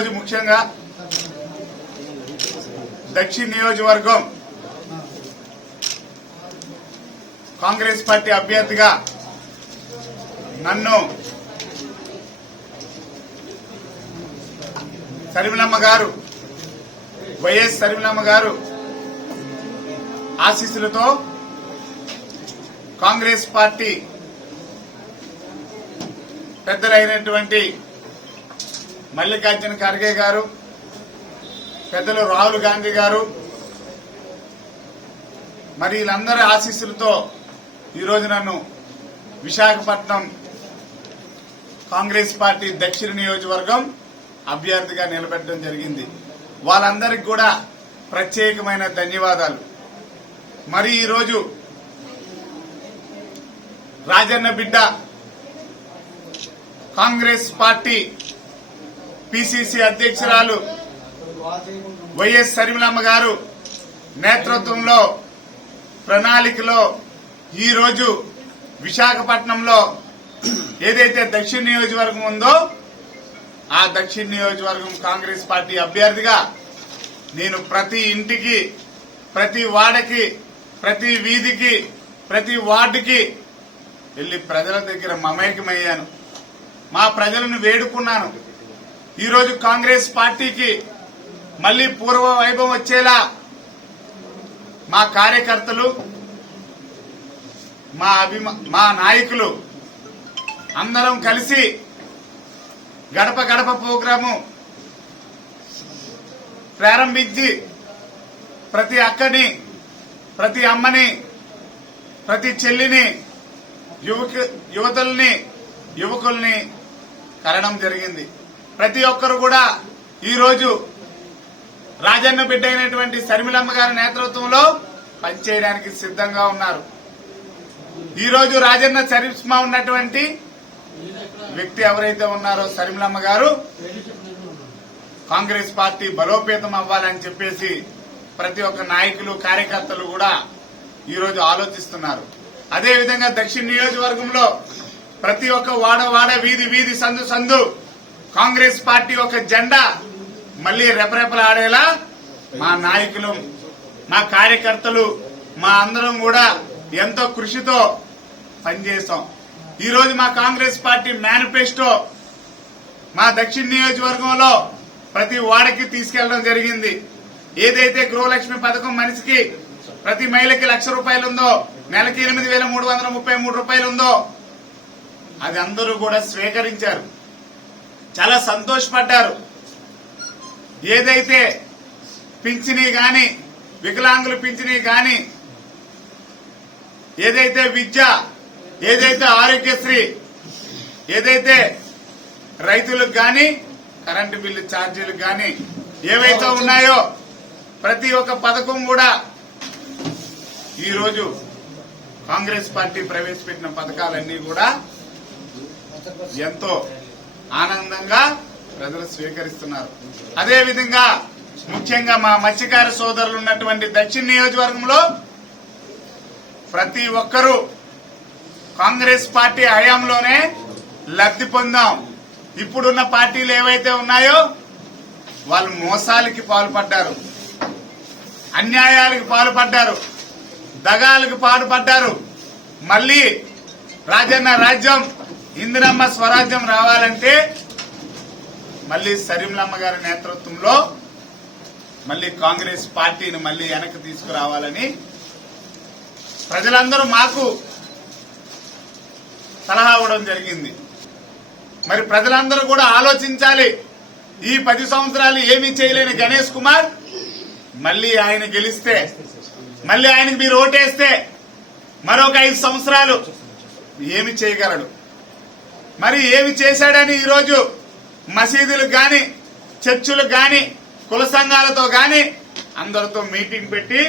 ఈరోజు ముఖ్యంగా దక్షిణ నియోజకవర్గం కాంగ్రెస్ పార్టీ అభ్యర్థిగా నన్ను సరిమిలమ్మ గారు వైఎస్ సరిమిలమ్మ గారు ఆశీస్సులతో కాంగ్రెస్ పార్టీ పెద్దలైనటువంటి మల్లికార్జున ఖర్గే గారు, పెద్దలు రాహుల్ గాంధీ గారు, మరి వీళ్ళందరి ఆశీస్సులతో ఈరోజు నన్ను విశాఖపట్నం కాంగ్రెస్ పార్టీ దక్షిణ నియోజకవర్గం అభ్యర్థిగా నిలబెట్టడం జరిగింది. వాళ్ళందరికీ కూడా ప్రత్యేకమైన ధన్యవాదాలు. మరి ఈరోజు రాజన్న బిడ్డ కాంగ్రెస్ పార్టీ పిసిసి అధ్యక్షురాలు వైఎస్ సరిమిలమ్మ గారు నేతృత్వంలో ప్రణాళికలో ఈరోజు విశాఖపట్నంలో ఏదైతే దక్షిణ నియోజకవర్గం ఉందో ఆ దక్షిణ నియోజకవర్గం కాంగ్రెస్ పార్టీ అభ్యర్థిగా నేను ప్రతి ఇంటికి, ప్రతి వాడకి, ప్రతి వీధికి, ప్రతి వార్డుకి వెళ్లి ప్రజల దగ్గర మమేకమయ్యాను. మా ప్రజలను వేడుకున్నాను. ఈరోజు కాంగ్రెస్ పార్టీకి మళ్లీ పూర్వ వైభవం వచ్చేలా మా కార్యకర్తలు, మా నాయకులు అందరం కలిసి గడప గడప ప్రోగ్రాము ప్రారంభించి ప్రతి అక్కని, ప్రతి అమ్మని, ప్రతి చెల్లిని, యువతుల్ని, యువకుల్ని కలడం జరిగింది. ప్రతి ఒక్కరు కూడా ఈరోజు రాజన్న బిడ్డ అయినటువంటి సరిమిలమ్మ గారి నేతృత్వంలో పనిచేయడానికి సిద్ధంగా ఉన్నారు. ఈరోజు రాజన్న చరిష్మా ఉన్నటువంటి వ్యక్తి ఎవరైతే ఉన్నారో సరిమిలమ్మ గారు కాంగ్రెస్ పార్టీ బలోపేతం అవ్వాలని చెప్పేసి ప్రతి ఒక్క నాయకులు, కార్యకర్తలు కూడా ఈరోజు ఆలోచిస్తున్నారు. అదేవిధంగా దక్షిణ నియోజకవర్గంలో ప్రతి ఒక్క వాడ, వీధి వీధి, సందు సందు కాంగ్రెస్ పార్టీ ఒక జెండా మళ్లీ రెపరెపలాడేలా మా నాయకులు, మా కార్యకర్తలు, మా అందరం కూడా ఎంతో కృషితో పనిచేస్తాం. ఈరోజు మా కాంగ్రెస్ పార్టీ మేనిఫెస్టో మా దక్షిణ నియోజకవర్గంలో ప్రతి వాడకి తీసుకెళ్లడం జరిగింది. ఏదైతే గృహలక్ష్మి పథకం మనిషికి ప్రతి మహిళకి ₹1,00,000 ఉందో, నెలకి 8,333 రూపాయలు ఉందో అది అందరూ కూడా స్వీకరించారు. చాలా సంతోషపడ్డారు. ఏదైతే పింఛనీ గాని, వికలాంగుల పింఛనీ గాని, ఏదైతే విద్య, ఏదైతే ఆరోగ్యశ్రీ, ఏదైతే రైతులకు గాని, కరెంటు బిల్లు ఛార్జీలకు గాని ఏవైతే ఉన్నాయో ప్రతి ఒక్క పథకం కూడా ఈరోజు కాంగ్రెస్ పార్టీ ప్రవేశపెట్టిన పథకాలన్నీ కూడా ఎంతో ఆనందంగా ప్రజలు స్వీకరిస్తున్నారు. అదేవిధంగా ముఖ్యంగా మా మత్స్యకార సోదరులు ఉన్నటువంటి దక్షిణ నియోజకవర్గంలో ప్రతి ఒక్కరూ కాంగ్రెస్ పార్టీ హయాంలోనే లబ్ధి పొందాం. ఇప్పుడున్న పార్టీలు ఏవైతే ఉన్నాయో వాళ్ళు మోసాలకి పాల్పడ్డారు, అన్యాయాలకు పాల్పడ్డారు, దగాలకు పాల్పడ్డారు. మళ్లీ రాజన్న రాజ్యం, ఇందిరమ్మ స్వరాజ్యం రావాలంటే మళ్లీ సరిమిలమ్మ గారి నేతృత్వంలో మళ్లీ కాంగ్రెస్ పార్టీని మళ్లీ వెనక్కి తీసుకురావాలని ప్రజలందరూ మాకు సలహా ఇవ్వడం జరిగింది. మరి ప్రజలందరూ కూడా ఆలోచించాలి. ఈ 10 సంవత్సరాలు ఏమీ చేయలేని గణేష్ కుమార్ మళ్లీ ఆయన గెలిస్తే, మళ్లీ ఆయనకు మీరు ఓటేస్తే మరొక 5 సంవత్సరాలు ఏమి చేయగలడు? మరి ఏమి చేశాడని ఈరోజు మసీదులకు గాని, చర్చిలకు గాని, కుల సంఘాలతో గాని అందరితో మీటింగ్ పెట్టి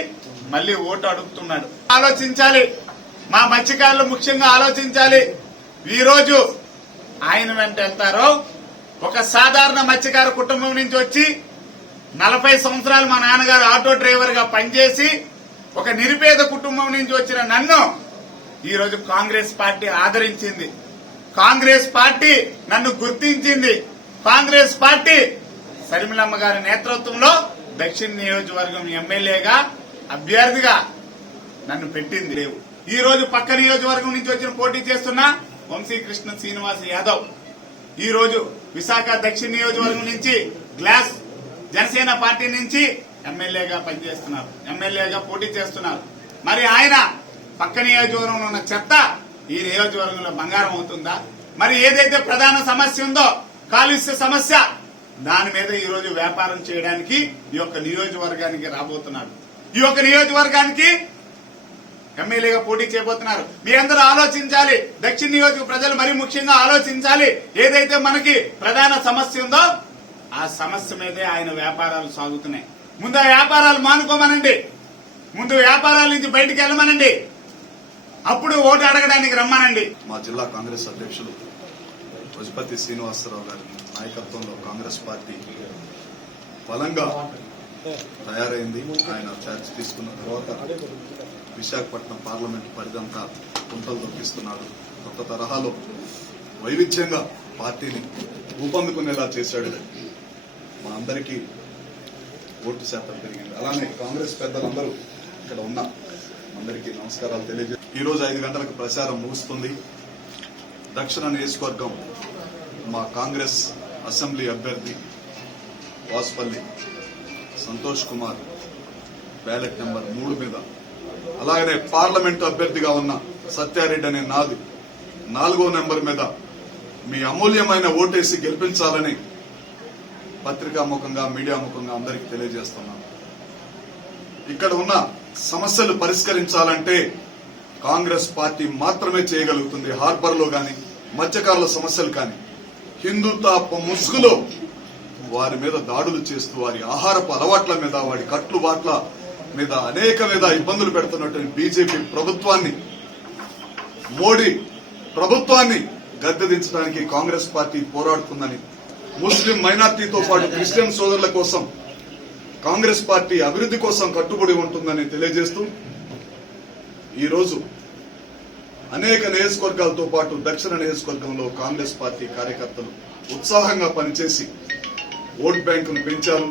మళ్లీ ఓటు అడుగుతున్నాడు. ఆలోచించాలి. మా మత్స్యకారులు ముఖ్యంగా ఆలోచించాలి. ఈరోజు ఆయన వెంట వెళ్తారో ఒక సాధారణ మత్స్యకార కుటుంబం నుంచి వచ్చి 40 సంవత్సరాలు మా నాన్నగారు ఆటో డ్రైవర్ గా పనిచేసి ఒక నిరుపేద కుటుంబం నుంచి వచ్చిన నన్ను ఈరోజు కాంగ్రెస్ పార్టీ ఆదరించింది. కాంగ్రెస్ పార్టీ నన్ను గుర్తించింది. కాంగ్రెస్ పార్టీ శర్మిలమ్మ గారి నేతృత్వంలో దక్షిణ నియోజకవర్గం ఎమ్మెల్యేగా అభ్యర్థిగా నన్ను పెట్టింది. లేవు ఈ రోజు పక్క నియోజకవర్గం నుంచి వచ్చిన పోటీ చేస్తున్న వంశీకృష్ణ శ్రీనివాస్ యాదవ్ ఈ రోజు విశాఖ దక్షిణ నియోజకవర్గం నుంచి గ్లాస్ జనసేన పార్టీ నుంచి ఎమ్మెల్యేగా పనిచేస్తున్నారు, ఎమ్మెల్యేగా పోటీ చేస్తున్నారు. మరి ఆయన పక్క నియోజకవర్గంలో ఉన్న చెత్త ఈ నియోజకవర్గంలో బంగారం అవుతుందా? మరి ఏదైతే ప్రధాన సమస్య ఉందో కాలుష్య సమస్య, దాని మీద ఈ రోజు వ్యాపారం చేయడానికి ఈ యొక్క నియోజకవర్గానికి రాబోతున్నారు. ఈ యొక్క నియోజకవర్గానికి ఎమ్మెల్యేగా పోటీ చేయబోతున్నారు. మీ అందరూ ఆలోచించాలి, దక్షిణ నియోజక ప్రజలు మరీ ముఖ్యంగా ఆలోచించాలి. ఏదైతే మనకి ప్రధాన సమస్య ఉందో ఆ సమస్య మీదే ఆయన వ్యాపారాలు సాగుతున్నాయి. ముందు ఆ వ్యాపారాలు మానుకోమనండి, ముందు వ్యాపారాల నుంచి బయటికి వెళ్ళమనండి, అప్పుడు ఓటు అడగడానికి రమ్మనండి. మా జిల్లా కాంగ్రెస్ అధ్యక్షులు పశుపతి శ్రీనివాసరావు గారి నాయకత్వంలో కాంగ్రెస్ పార్టీ బలంగా తయారైంది. ఆయన ఛార్జ్ తీసుకున్న తర్వాత విశాఖపట్నం పార్లమెంట్ పరిధంతా కుంటలు దొక్కిస్తున్నాడు. కొత్త తరహాలో వైవిధ్యంగా పార్టీని ఊపందుకునేలా చేశాడు. మా అందరికీ ఓటు శాతం పెరిగింది. అలానే కాంగ్రెస్ పెద్దలందరూ ఇక్కడ ఉన్న అందరికీ నమస్కారాలు తెలియజేస్తారు. ఈ రోజు 5 గంటలకు ప్రచారం ముగుస్తుంది. దక్షిణ నియోజకవర్గం మా కాంగ్రెస్ అసెంబ్లీ అభ్యర్థి వాసుపల్లి సంతోష్ కుమార్ బ్యాలెట్ నెంబర్ 3 మీద, అలాగనే పార్లమెంటు అభ్యర్థిగా ఉన్న సత్యారెడ్డి అనే నాది 4వ నెంబర్ మీద మీ అమూల్యమైన ఓటేసి గెలిపించాలని పత్రికా ముఖంగా మీడియా ముఖంగా అందరికీ తెలియజేస్తున్నాను. ఇక్కడ ఉన్న సమస్యలు పరిష్కరించాలంటే కాంగ్రెస్ పార్టీ మాత్రమే చేయగలుగుతుంది. హార్బర్ లో గాని మత్స్యకారుల సమస్యలు కానీ హిందుత్వ ముసుగులో వారి మీద దాడులు చేస్తూ వారి ఆహారపు అలవాట్ల మీద వారి కట్లు బాట్ల మీద అనేక ఇబ్బందులు పెడుతున్నటువంటి బీజేపీ ప్రభుత్వాన్ని, మోడీ ప్రభుత్వాన్ని గద్దెదించడానికి కాంగ్రెస్ పార్టీ పోరాడుతుందని, ముస్లిం మైనార్టీతో పాటు క్రిస్టియన్ సోదరుల కోసం కాంగ్రెస్ పార్టీ అభివృద్ధి కోసం కట్టుబడి ఉంటుందని తెలియజేస్తూ ఈరోజు అనేక నియోజకవర్గాలతో పాటు దక్షిణ నియోజకవర్గంలో కాంగ్రెస్ పార్టీ కార్యకర్తలు ఉత్సాహంగా పనిచేసి ఓట్ బ్యాంకును పెంచారు,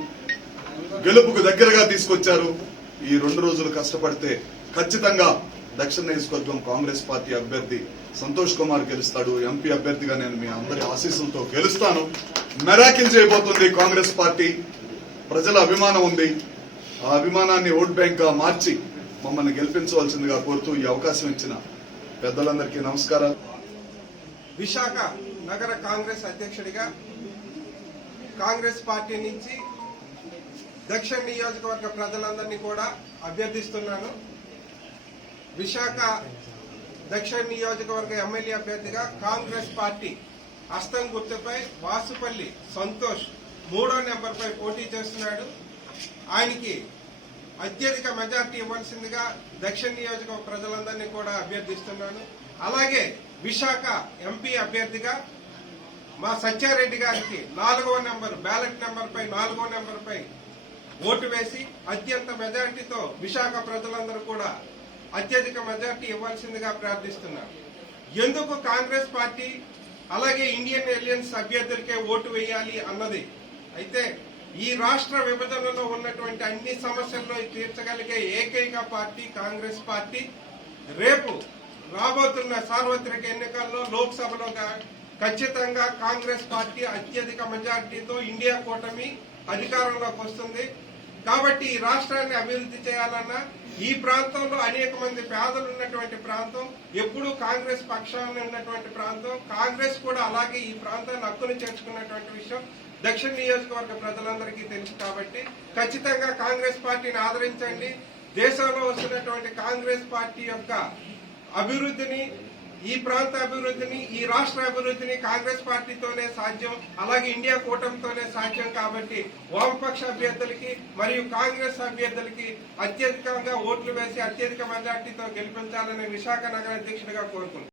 గెలుపుకు దగ్గరగా తీసుకొచ్చారు. ఈ 2 రోజులు కష్టపడితే ఖచ్చితంగా దక్షిణ నియోజకవర్గం కాంగ్రెస్ పార్టీ అభ్యర్థి సంతోష్ కుమార్ గెలుస్తాడు. ఎంపీ అభ్యర్థిగా నేను మీ అందరి ఆశీస్సులతో గెలుస్తాను. మెరాకిల్ చేయబోతుంది కాంగ్రెస్ పార్టీ. ప్రజల అభిమానం ఉంది. ఆ అభిమానాన్ని ఓట్ బ్యాంక్ గా మార్చి మమ్మల్ని గెలిపించవలసిందిగా కోరుతూ ఈ అవకాశం ఇచ్చిన పెద్దలందరికీ నమస్కారాలు. విశాఖ నగర కాంగ్రెస్ అధ్యక్షుడిగా కాంగ్రెస్ పార్టీ నుంచి దక్షిణ నియోజకవర్గ ప్రజలందరినీ కూడా అభ్యర్థిస్తున్నాను. విశాఖ దక్షిణ నియోజకవర్గ ఎమ్మెల్యే అభ్యర్థిగా కాంగ్రెస్ పార్టీ హస్తం గుర్తుపై వాసుపల్లి సంతోష్ 3వ నెంబర్పై పోటీ చేస్తున్నాడు. ఆయనకి అత్యధిక మెజార్టీ ఇవ్వాల్సిందిగా దక్షిణ నియోజకవర్గ ప్రజలందరినీ కూడా అభ్యర్థిస్తున్నాను. అలాగే విశాఖ ఎంపీ అభ్యర్థిగా మా సత్యారెడ్డి గారికి 4వ నెంబర్ బ్యాలెట్ నెంబర్పై 4వ నెంబర్పై ఓటు వేసి అత్యంత మెజార్టీతో విశాఖ ప్రజలందరూ కూడా అత్యధిక మెజార్టీ ఇవ్వాల్సిందిగా ప్రార్థిస్తున్నారు. ఎందుకు కాంగ్రెస్ పార్టీ అలాగే ఇండియన్ ఎలియన్స్ అభ్యర్థులకే ఓటు వేయాలి అన్నది అయితే, ఈ రాష్ట్ర విభజనలో ఉన్నటువంటి అన్ని సమస్యల్లో తీర్చగలిగే ఏకైక పార్టీ కాంగ్రెస్ పార్టీ. రేపు రాబోతున్న సార్వత్రిక ఎన్నికల్లో లోక్సభలో ఖచ్చితంగా కాంగ్రెస్ పార్టీ అత్యధిక మెజార్టీతో ఇండియా కూటమి అధికారంలోకి వస్తుంది. కాబట్టి ఈ రాష్ట్రాన్ని అభివృద్ధి చేయాలన్నా, ఈ ప్రాంతంలో అనేక మంది పేదలు ఉన్నటువంటి ప్రాంతం, ఎప్పుడూ కాంగ్రెస్ పక్షాన ఉన్నటువంటి ప్రాంతం, కాంగ్రెస్ కూడా అలాగే ఈ ప్రాంతాన్ని హక్కును చేర్చుకున్నటువంటి విషయం దక్షిణ నియోజకవర్గ ప్రజలందరికీ తెలుసు. కాబట్టి ఖచ్చితంగా కాంగ్రెస్ పార్టీని ఆదరించండి. దేశంలో వస్తున్నటువంటి కాంగ్రెస్ పార్టీ యొక్క అభివృద్ధిని, ఈ ప్రాంత అభివృద్ధిని, ఈ రాష్ట్ర అభివృద్ధిని కాంగ్రెస్ పార్టీతోనే సాధ్యం, అలాగే ఇండియా కూటమితోనే సాధ్యం. కాబట్టి వామపక్ష అభ్యర్థులకి మరియు కాంగ్రెస్ అభ్యర్థులకి అత్యధికంగా ఓట్లు వేసి అత్యధిక మెజార్టీతో గెలిపించాలని విశాఖ నగర అధ్యక్షుడిగా కోరుకుంటున్నాను.